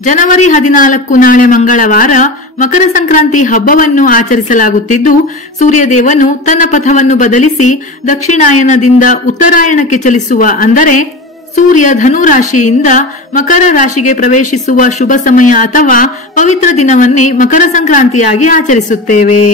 ಜನವರಿ 14 ನಾಳೆ ಮಂಗಳವಾರ ಮಕರ ಸಂಕ್ರಾಂತಿ ಹಬ್ಬವನ್ನು ಆಚರಿಸಲಾಗುತ್ತಿದ್ದು, ಸೂರ್ಯದೇವನು ತನ್ನ ಪಥವನ್ನು ಬದಲಿಸಿ ದಕ್ಷಿಣಾಯನದಿಂದ ಉತ್ತರಾಯಣಕ್ಕೆ ಚಲಿಸುವ ಅಂದರೆ ಸೂರ್ಯ ಧನು ರಾಶಿಯಿಂದ ಮಕರ ರಾಶಿಗೆ ಪ್ರವೇಶಿಸುವ ಶುಭ ಸಮಯ ಅಥವಾ ಪವಿತ್ರ ದಿನವನ್ನೇ ಮಕರ ಸಂಕ್ರಾಂತಿಯಾಗಿ ಆಚರಿಸುತ್ತೇವೆ.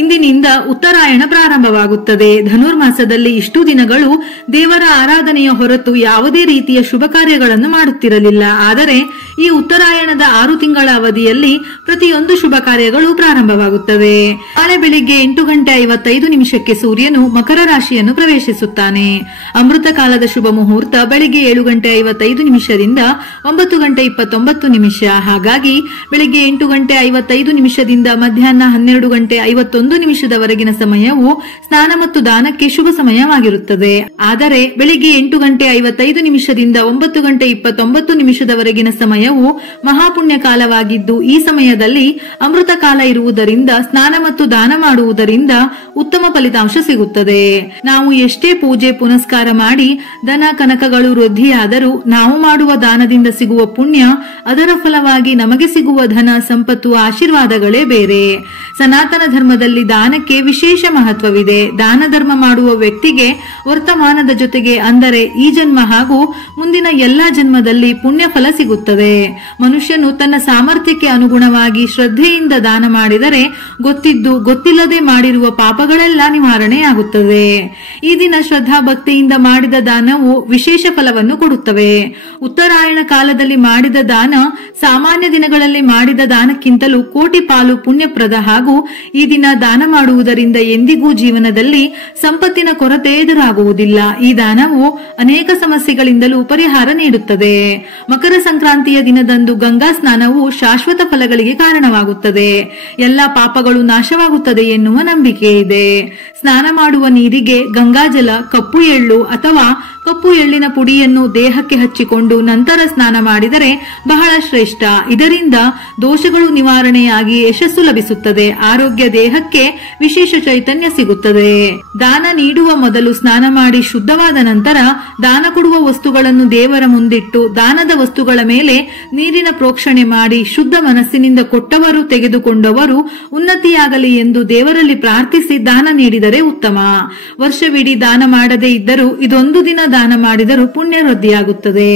ಇಂದಿನಿಂದ ಉತ್ತರಾಯಣ ಪ್ರಾರಂಭವಾಗುತ್ತದೆ. ಧನುರ್ಮಾಸದಲ್ಲಿ ಇಷ್ಟು ದಿನಗಳು ದೇವರ ಆರಾಧನೆಯ ಹೊರತು ಯಾವುದೇ ರೀತಿಯ ಶುಭ ಕಾರ್ಯಗಳನ್ನು ಮಾಡುತ್ತಿರಲಿಲ್ಲ. ಆದರೆ ಈ ಉತ್ತರಾಯಣದ 6 ತಿಂಗಳ ಅವಧಿಯಲ್ಲಿ ಪ್ರತಿಯೊಂದು ಶುಭ ಕಾರ್ಯಗಳು ಪ್ರಾರಂಭವಾಗುತ್ತವೆ. ನಾಳೆ ಬೆಳಿಗ್ಗೆ 8:55 ಸೂರ್ಯನು ಮಕರ ರಾಶಿಯನ್ನು ಪ್ರವೇಶಿಸುತ್ತಾನೆ. ಅಮೃತ ಕಾಲದ ಶುಭ ಮುಹೂರ್ತ ಬೆಳಿಗ್ಗೆ 7:55 9:29. ಹಾಗಾಗಿ ಬೆಳಿಗ್ಗೆ 8:55 ಮಧ್ಯಾಹ್ನ 12:51 ಸಮಯವು ಸ್ನಾನ ಮತ್ತು ದಾನಕ್ಕೆ ಶುಭ ಸಮಯವಾಗಿರುತ್ತದೆ. ಆದರೆ ಬೆಳಿಗ್ಗೆ 8:55 9:29 ಸಮಯವು ಮಹಾಪುಣ್ಯ ಕಾಲವಾಗಿದ್ದು, ಈ ಸಮಯದಲ್ಲಿ ಅಮೃತ ಕಾಲ ಇರುವುದರಿಂದ ಸ್ನಾನ ಮತ್ತು ದಾನ ಮಾಡುವುದರಿಂದ ಉತ್ತಮ ಫಲಿತಾಂಶ ಸಿಗುತ್ತದೆ. ನಾವು ಎಷ್ಟೇ ಪೂಜೆ ಪುನಸ್ಕಾರ ಮಾಡಿ ಧನ ಕನಕಗಳು ವೃದ್ಧಿಯಾದರೂ ನಾವು ಮಾಡುವ ದಾನದಿಂದ ಸಿಗುವ ಪುಣ್ಯ, ಅದರ ಫಲವಾಗಿ ನಮಗೆ ಸಿಗುವ ಧನ ಸಂಪತ್ತು ಆಶೀರ್ವಾದಗಳೇ ಬೇರೆ. ಸನಾತನ ಧರ್ಮದಲ್ಲಿ ದಾನಕ್ಕೆ ವಿಶೇಷ ಮಹತ್ವವಿದೆ. ದಾನ ಧರ್ಮ ಮಾಡುವ ವ್ಯಕ್ತಿಗೆ ವರ್ತಮಾನದ ಜೊತೆಗೆ ಅಂದರೆ ಈ ಜನ್ಮ ಹಾಗೂ ಮುಂದಿನ ಎಲ್ಲಾ ಜನ್ಮದಲ್ಲಿ ಪುಣ್ಯ ಫಲ ಸಿಗುತ್ತದೆ. ಮನುಷ್ಯನು ತನ್ನ ಸಾಮರ್ಥ್ಯಕ್ಕೆ ಅನುಗುಣವಾಗಿ ಶ್ರದ್ಧೆಯಿಂದ ದಾನ ಮಾಡಿದರೆ ಗೊತ್ತಿದ್ದು ಗೊತ್ತಿಲ್ಲದೆ ಮಾಡಿರುವ ಪಾಪಗಳೆಲ್ಲ ನಿವಾರಣೆಯಾಗುತ್ತದೆ. ಈ ದಿನ ಶ್ರದ್ಧಾ ಭಕ್ತಿಯಿಂದ ಮಾಡಿದ ದಾನವು ವಿಶೇಷ ಫಲವನ್ನು ಕೊಡುತ್ತವೆ. ಉತ್ತರಾಯಣ ಕಾಲದಲ್ಲಿ ಮಾಡಿದ ದಾನ ಸಾಮಾನ್ಯ ದಿನಗಳಲ್ಲಿ ಮಾಡಿದ ದಾನಕ್ಕಿಂತಲೂ ಕೋಟಿ ಪಾಲು ಪುಣ್ಯಪ್ರದ ಹಾಗೂ ಈ ದಿನ ದಾನ ಮಾಡುವುದರಿಂದ ಎಂದಿಗೂ ಜೀವನದಲ್ಲಿ ಸಂಪತ್ತಿನ ಕೊರತೆ ಎದುರಾಗುವುದಿಲ್ಲ. ಈ ದಾನವು ಅನೇಕ ಸಮಸ್ಯೆಗಳಿಂದಲೂ ಪರಿಹಾರ ನೀಡುತ್ತದೆ. ಮಕರ ಸಂಕ್ರಾಂತಿಯ ದಿನದಂದು ಗಂಗಾ ಸ್ನಾನವು ಶಾಶ್ವತ ಫಲಗಳಿಗೆ ಕಾರಣವಾಗುತ್ತದೆ. ಎಲ್ಲಾ ಪಾಪಗಳು ನಾಶವಾಗುತ್ತದೆ ಎನ್ನುವ ನಂಬಿಕೆ ಇದೆ. ಸ್ನಾನ ಮಾಡುವ ನೀರಿಗೆ ಗಂಗಾಜಲ, ಕಪ್ಪು ಎಳ್ಳು ಅಥವಾ ಕಪ್ಪು ಎಳ್ಳಿನ ಪುಡಿಯನ್ನು ದೇಹಕ್ಕೆ ಹಚ್ಚಿಕೊಂಡು ನಂತರ ಸ್ನಾನ ಮಾಡಿದರೆ ಬಹಳ ಶ್ರೇಷ್ಠ. ಇದರಿಂದ ದೋಷಗಳು ನಿವಾರಣೆಯಾಗಿ ಯಶಸ್ಸು ಲಭಿಸುತ್ತದೆ. ಆರೋಗ್ಯ ದೇಹಕ್ಕೆ ವಿಶೇಷ ಚೈತನ್ಯ ಸಿಗುತ್ತದೆ. ದಾನ ನೀಡುವ ಮೊದಲು ಸ್ನಾನ ಮಾಡಿ ಶುದ್ಧವಾದ ನಂತರ ದಾನ ಕೊಡುವ ವಸ್ತುಗಳನ್ನು ದೇವರ ಮುಂದಿಟ್ಟು ದಾನದ ವಸ್ತುಗಳ ಮೇಲೆ ನೀರಿನ ಪ್ರೋಕ್ಷಣೆ ಮಾಡಿ ಶುದ್ಧ ಮನಸ್ಸಿನಿಂದ ಕೊಟ್ಟವರು ತೆಗೆದುಕೊಂಡವರು ಉನ್ನತಿಯಾಗಲಿ ಎಂದು ದೇವರಲ್ಲಿ ಪ್ರಾರ್ಥಿಸಿ ದಾನ ನೀಡಿದರೆ ಉತ್ತಮ. ವರ್ಷವಿಡೀ ದಾನ ಮಾಡದೇ ಇದ್ದರೂ ಇದೊಂದು ದಿನ ದಾನ ಮಾಡಿದರೂ ಪುಣ್ಯ ವೃದ್ಧಿಯಾಗುತ್ತದೆ.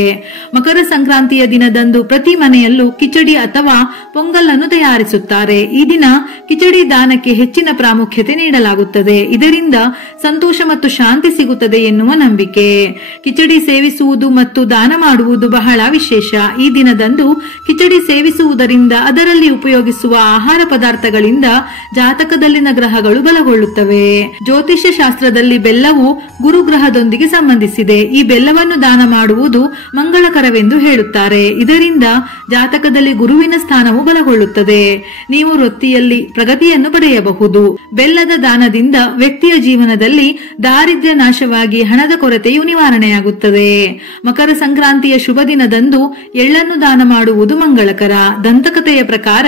ಮಕರ ಸಂಕ್ರಾಂತಿಯ ದಿನದಂದು ಪ್ರತಿ ಮನೆಯಲ್ಲೂ ಕಿಚಡಿ ಅಥವಾ ಪೊಂಗಲ್ ಅನ್ನು ತಯಾರಿಸುತ್ತಾರೆ. ಈ ದಿನ ಕಿಚಡಿ ದಾನಕ್ಕೆ ಹೆಚ್ಚಿನ ಪ್ರಾಮುಖ್ಯತೆ ನೀಡಲಾಗುತ್ತದೆ. ಇದರಿಂದ ಸಂತೋಷ ಮತ್ತು ಶಾಂತಿ ಸಿಗುತ್ತದೆ ಎನ್ನುವ ನಂಬಿಕೆ. ಕಿಚಡಿ ಸೇವಿಸುವುದು ಮತ್ತು ದಾನ ಮಾಡುವುದು ಬಹಳ ವಿಶೇಷ. ಈ ದಿನದಂದು ಕಿಚಡಿ ಸೇವಿಸುವುದರಿಂದ ಅದರಲ್ಲಿ ಉಪಯೋಗಿಸುವ ಆಹಾರ ಪದಾರ್ಥಗಳಿಂದ ಜಾತಕದಲ್ಲಿನ ಗ್ರಹಗಳು ಬಲಗೊಳ್ಳುತ್ತವೆ. ಜ್ಯೋತಿಷ್ಯ ಶಾಸ್ತ್ರದಲ್ಲಿ ಬೆಲ್ಲವು ಗುರುಗ್ರಹದೊಂದಿಗೆ ಸಂಬಂಧಿಸಿದೆ. ಈ ಬೆಲ್ಲವನ್ನು ದಾನ ಮಾಡುವುದು ಮಂಗಳಕರವೆಂದು ಹೇಳುತ್ತಾರೆ. ಇದರಿಂದ ಜಾತಕದಲ್ಲಿ ಗುರುವಿನ ಸ್ಥಾನವು ಬಲಗೊಳ್ಳುತ್ತದೆ. ನೀವು ವೃತ್ತಿಯಲ್ಲಿ ಪ್ರಗತಿಯನ್ನು ಪಡೆಯಬಹುದು. ಬೆಲ್ಲದ ದಾನದಿಂದ ವ್ಯಕ್ತಿಯ ಜೀವನದಲ್ಲಿ ದಾರಿದ್ರ್ಯ ನಾಶವಾಗಿ ಹಣದ ಕೊರತೆಯು ನಿವಾರಣೆಯಾಗುತ್ತದೆ. ಮಕರ ಸಂಕ್ರಾಂತಿಯ ಶುಭ ದಿನದಂದು ಎಳ್ಳನ್ನು ದಾನ ಮಾಡುವುದು ಮಂಗಳಕರ. ದಂತಕಥೆಯ ಪ್ರಕಾರ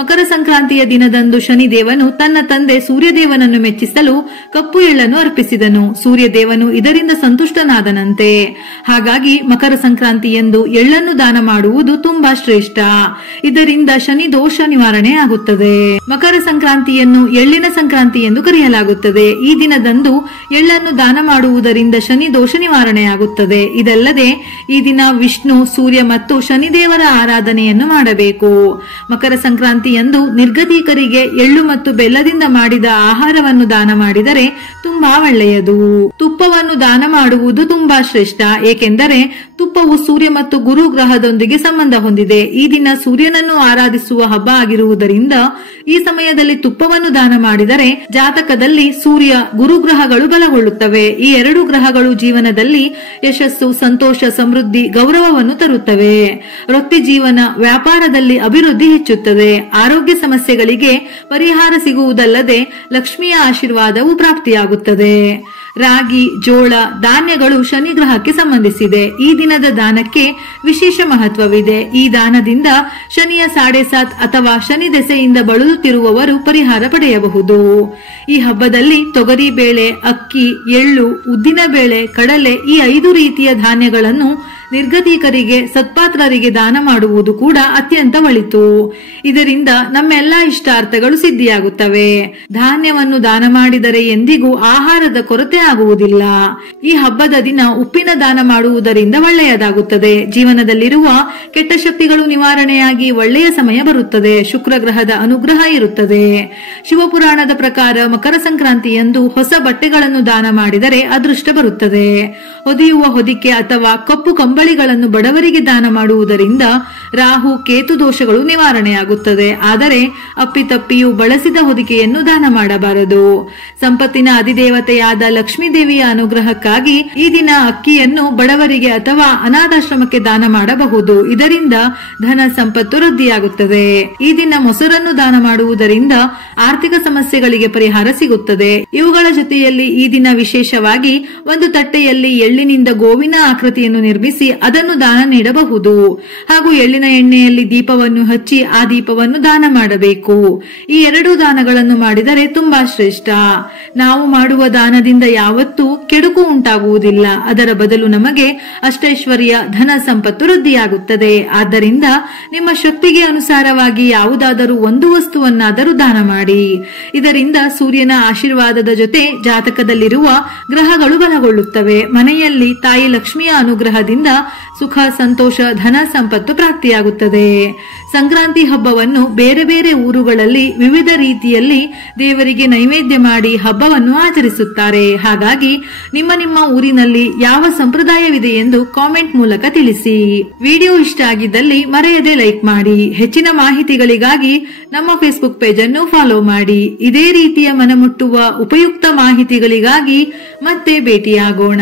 ಮಕರ ಸಂಕ್ರಾಂತಿಯ ದಿನದಂದು ಶನಿದೇವನು ತನ್ನ ತಂದೆ ಸೂರ್ಯದೇವನನ್ನು ಮೆಚ್ಚಿಸಲು ಕಪ್ಪು ಎಳ್ಳನ್ನು ಅರ್ಪಿಸಿದನು. ಸೂರ್ಯದೇವನು ಇದರಿಂದ ಸಂತುಷ್ಟನಾದನಂತೆ. ಹಾಗಾಗಿ ಮಕರ ಸಂಕ್ರಾಂತಿಯಂದು ಎಳ್ಳನ್ನು ದಾನ ಮಾಡುವುದು ತುಂಬಾ ಶ್ರೇಷ್ಠ. ಇದರಿಂದ ಶನಿ ದೋಷ ನಿವಾರಣೆ ಆಗುತ್ತದೆ. ಮಕರ ಸಂಕ್ರಾಂತಿಯನ್ನು ಎಳ್ಳಿನ ಸಂಕ್ರಾಂತಿ ಎಂದು ಕರೆಯಲಾಗುತ್ತದೆ. ಈ ದಿನದಂದು ಎಳ್ಳನ್ನು ದಾನ ಮಾಡುವುದರಿಂದ ಶನಿ ದೋಷ ನಿವಾರಣೆಯಾಗುತ್ತದೆ. ಇದಲ್ಲದೆ ಈ ದಿನ ವಿಷ್ಣು, ಸೂರ್ಯ ಮತ್ತು ಶನಿದೇವರ ಆರಾಧನೆಯನ್ನು ಮಾಡಬೇಕು. ಮಕರ ಸಂಕ್ರಾಂತಿಯಂದು ನಿರ್ಗತಿಕರಿಗೆ ಎಳ್ಳು ಮತ್ತು ಬೆಲ್ಲದಿಂದ ಮಾಡಿದ ಆಹಾರವನ್ನು ದಾನ ಮಾಡಿದರೆ ತುಂಬಾ ಒಳ್ಳೆಯದು. ತುಪ್ಪವನ್ನು ದಾನ ಮಾಡುವುದು ತುಂಬಾ ಶ್ರೇಷ್ಠ. ಏಕೆಂದರೆ ತುಪ್ಪವು ಸೂರ್ಯ ಮತ್ತು ಗುರು ಗ್ರಹದೊಂದಿಗೆ ಸಂಬಂಧ ಹೊಂದಿದೆ. ಈ ದಿನ ಸೂರ್ಯನನ್ನು ಆರಾಧಿಸುವ ಹಬ್ಬ ಆಗಿರುವುದರಿಂದ ಈ ಸಮಯದಲ್ಲಿ ತುಪ್ಪವನ್ನು ದಾನ ಮಾಡಿದರೆ ಜಾತಕದಲ್ಲಿ ಸೂರ್ಯ, ಗುರು ಗ್ರಹಗಳು ಬಲಗೊಳ್ಳುತ್ತವೆ. ಈ 2 ಗ್ರಹಗಳು ಜೀವನದಲ್ಲಿ ಯಶಸ್ಸು, ಸಂತೋಷ, ಸಮೃದ್ಧಿ, ಗೌರವವನ್ನು ತರುತ್ತವೆ. ವೃತ್ತಿ ಜೀವನ, ವ್ಯಾಪಾರದಲ್ಲಿ ಅಭಿವೃದ್ಧಿ ಹೆಚ್ಚುತ್ತದೆ. ಆರೋಗ್ಯ ಸಮಸ್ಯೆಗಳಿಗೆ ಪರಿಹಾರ ಸಿಗುವುದಲ್ಲದೆ ಲಕ್ಷ್ಮಿಯ ಆಶೀರ್ವಾದವು ಪ್ರಾಪ್ತಿಯಾಗುತ್ತದೆ. ರಾಗಿ, ಜೋಳ, ಧಾನ್ಯಗಳು ಶನಿ ಗ್ರಹಕ್ಕೆ ಸಂಬಂಧಿಸಿದೆ. ಈ ದಿನದ ದಾನಕ್ಕೆ ವಿಶೇಷ ಮಹತ್ವವಿದೆ. ಈ ದಾನದಿಂದ ಶನಿಯ 7.5 ಅಥವಾ ಶನಿ ದೆಸೆಯಿಂದ ಬಳಲುತ್ತಿರುವವರು ಪರಿಹಾರ ಪಡೆಯಬಹುದು. ಈ ಹಬ್ಬದಲ್ಲಿ ತೊಗರಿ ಬೇಳೆ, ಅಕ್ಕಿ, ಎಳ್ಳು, ಉದ್ದಿನ ಬೇಳೆ, ಕಡಲೆ ಈ 5 ರೀತಿಯ ಧಾನ್ಯಗಳನ್ನು ನಿರ್ಗತಿಕರಿಗೆ ಸತ್ಪಾತ್ರರಿಗೆ ದಾನ ಮಾಡುವುದು ಕೂಡ ಅತ್ಯಂತ ಒಳಿತು. ಇದರಿಂದ ನಮ್ಮೆಲ್ಲಾ ಇಷ್ಟಾರ್ಥಗಳು ಸಿದ್ಧಿಯಾಗುತ್ತವೆ. ಧಾನ್ಯವನ್ನು ದಾನ ಮಾಡಿದರೆ ಎಂದಿಗೂ ಆಹಾರದ ಕೊರತೆ ಆಗುವುದಿಲ್ಲ. ಈ ಹಬ್ಬದ ದಿನ ಉಪ್ಪಿನ ದಾನ ಮಾಡುವುದರಿಂದ ಒಳ್ಳೆಯದಾಗುತ್ತದೆ. ಜೀವನದಲ್ಲಿರುವ ಕೆಟ್ಟ ಶಕ್ತಿಗಳು ನಿವಾರಣೆಯಾಗಿ ಒಳ್ಳೆಯ ಸಮಯ ಬರುತ್ತದೆ. ಶುಕ್ರ ಗ್ರಹದ ಅನುಗ್ರಹ ಇರುತ್ತದೆ. ಶಿವಪುರಾಣದ ಪ್ರಕಾರ ಮಕರ ಸಂಕ್ರಾಂತಿಯಂದು ಹೊಸ ಬಟ್ಟೆಗಳನ್ನು ದಾನ ಮಾಡಿದರೆ ಅದೃಷ್ಟ ಬರುತ್ತದೆ. ಹೊದೆಯುವ ಹೊದಿಕೆ ಅಥವಾ ಕಪ್ಪು ಕಂಬಳಿಗಳನ್ನು ಬಡವರಿಗೆ ದಾನ ಮಾಡುವುದರಿಂದ ರಾಹು ಕೇತು ದೋಷಗಳು ನಿವಾರಣೆಯಾಗುತ್ತದೆ. ಆದರೆ ಅಪ್ಪಿತಪ್ಪಿಯು ಬಳಸಿದ ಹೊದಿಕೆಯನ್ನು ದಾನ ಮಾಡಬಾರದು. ಸಂಪತ್ತಿನ ಅಧಿದೇವತೆಯಾದ ಲಕ್ಷ್ಮೀ ದೇವಿಯ ಅನುಗ್ರಹಕ್ಕಾಗಿ ಈ ದಿನ ಅಕ್ಕಿಯನ್ನು ಬಡವರಿಗೆ ಅಥವಾ ಅನಾಥಾಶ್ರಮಕ್ಕೆ ದಾನ ಮಾಡಬಹುದು. ಇದರಿಂದ ಧನ ಸಂಪತ್ತು ವೃದ್ಧಿಯಾಗುತ್ತದೆ. ಈ ದಿನ ಮೊಸರನ್ನು ದಾನ ಮಾಡುವುದರಿಂದ ಆರ್ಥಿಕ ಸಮಸ್ಯೆಗಳಿಗೆ ಪರಿಹಾರ ಸಿಗುತ್ತದೆ. ಇವುಗಳ ಜೊತೆಯಲ್ಲಿ ಈ ದಿನ ವಿಶೇಷವಾಗಿ ಒಂದು ತಟ್ಟೆಯಲ್ಲಿ ಎಳ್ಳಿನಿಂದ ಗೋವಿನ ಆಕೃತಿಯನ್ನು ನಿರ್ಮಿಸಿ ಅದನ್ನು ದಾನ ನೀಡಬಹುದು. ಹಾಗೂ ಎಳ್ಳಿನ ಎಣ್ಣೆಯಲ್ಲಿ ದೀಪವನ್ನು ಹಚ್ಚಿ ಆ ದೀಪವನ್ನು ದಾನ ಮಾಡಬೇಕು. ಈ ಎರಡು ದಾನಗಳನ್ನು ಮಾಡಿದರೆ ತುಂಬಾ ಶ್ರೇಷ್ಠ. ನಾವು ಮಾಡುವ ದಾನದಿಂದ ಯಾವತ್ತೂ ಕೆಡುಕು ಉಂಟಾಗುವುದಿಲ್ಲ. ಅದರ ಬದಲು ನಮಗೆ ಅಷ್ಟೈಶ್ವರ್ಯ, ಧನ ಸಂಪತ್ತು ವೃದ್ಧಿಯಾಗುತ್ತದೆ. ಆದ್ದರಿಂದ ನಿಮ್ಮ ಶಕ್ತಿಗೆ ಅನುಸಾರವಾಗಿ ಯಾವುದಾದರೂ ಒಂದು ವಸ್ತುವನ್ನಾದರೂ ದಾನ ಮಾಡಿ. ಇದರಿಂದ ಸೂರ್ಯನ ಆಶೀರ್ವಾದದ ಜೊತೆ ಜಾತಕದಲ್ಲಿರುವ ಗ್ರಹಗಳು ಬಲಗೊಳ್ಳುತ್ತವೆ. ಮನೆಯಲ್ಲಿ ತಾಯಿ ಲಕ್ಷ್ಮಿಯ ಅನುಗ್ರಹದಿಂದ ಸುಖ, ಸಂತೋಷ, ಧನ ಸಂಪತ್ತು ಪ್ರಾಪ್ತಿಯಾಗುತ್ತದೆ. ಸಂಕ್ರಾಂತಿ ಹಬ್ಬವನ್ನು ಬೇರೆ ಬೇರೆ ಊರುಗಳಲ್ಲಿ ವಿವಿಧ ರೀತಿಯಲ್ಲಿ ದೇವರಿಗೆ ನೈವೇದ್ಯ ಮಾಡಿ ಹಬ್ಬವನ್ನು ಆಚರಿಸುತ್ತಾರೆ. ಹಾಗಾಗಿ ನಿಮ್ಮ ನಿಮ್ಮ ಊರಿನಲ್ಲಿ ಯಾವ ಸಂಪ್ರದಾಯವಿದೆ ಎಂದು ಕಾಮೆಂಟ್ ಮೂಲಕ ತಿಳಿಸಿ. ವಿಡಿಯೋ ಇಷ್ಟ ಆಗಿದ್ದಲ್ಲಿ ಮರೆಯದೆ ಲೈಕ್ ಮಾಡಿ. ಹೆಚ್ಚಿನ ಮಾಹಿತಿಗಳಿಗಾಗಿ ನಮ್ಮ ಫೇಸ್ಬುಕ್ ಪೇಜ್ ಅನ್ನು ಫಾಲೋ ಮಾಡಿ. ಇದೇ ರೀತಿಯ ಮನಮುಟ್ಟುವ ಉಪಯುಕ್ತ ಮಾಹಿತಿಗಳಿಗಾಗಿ ಮತ್ತೆ ಭೇಟಿಯಾಗೋಣ.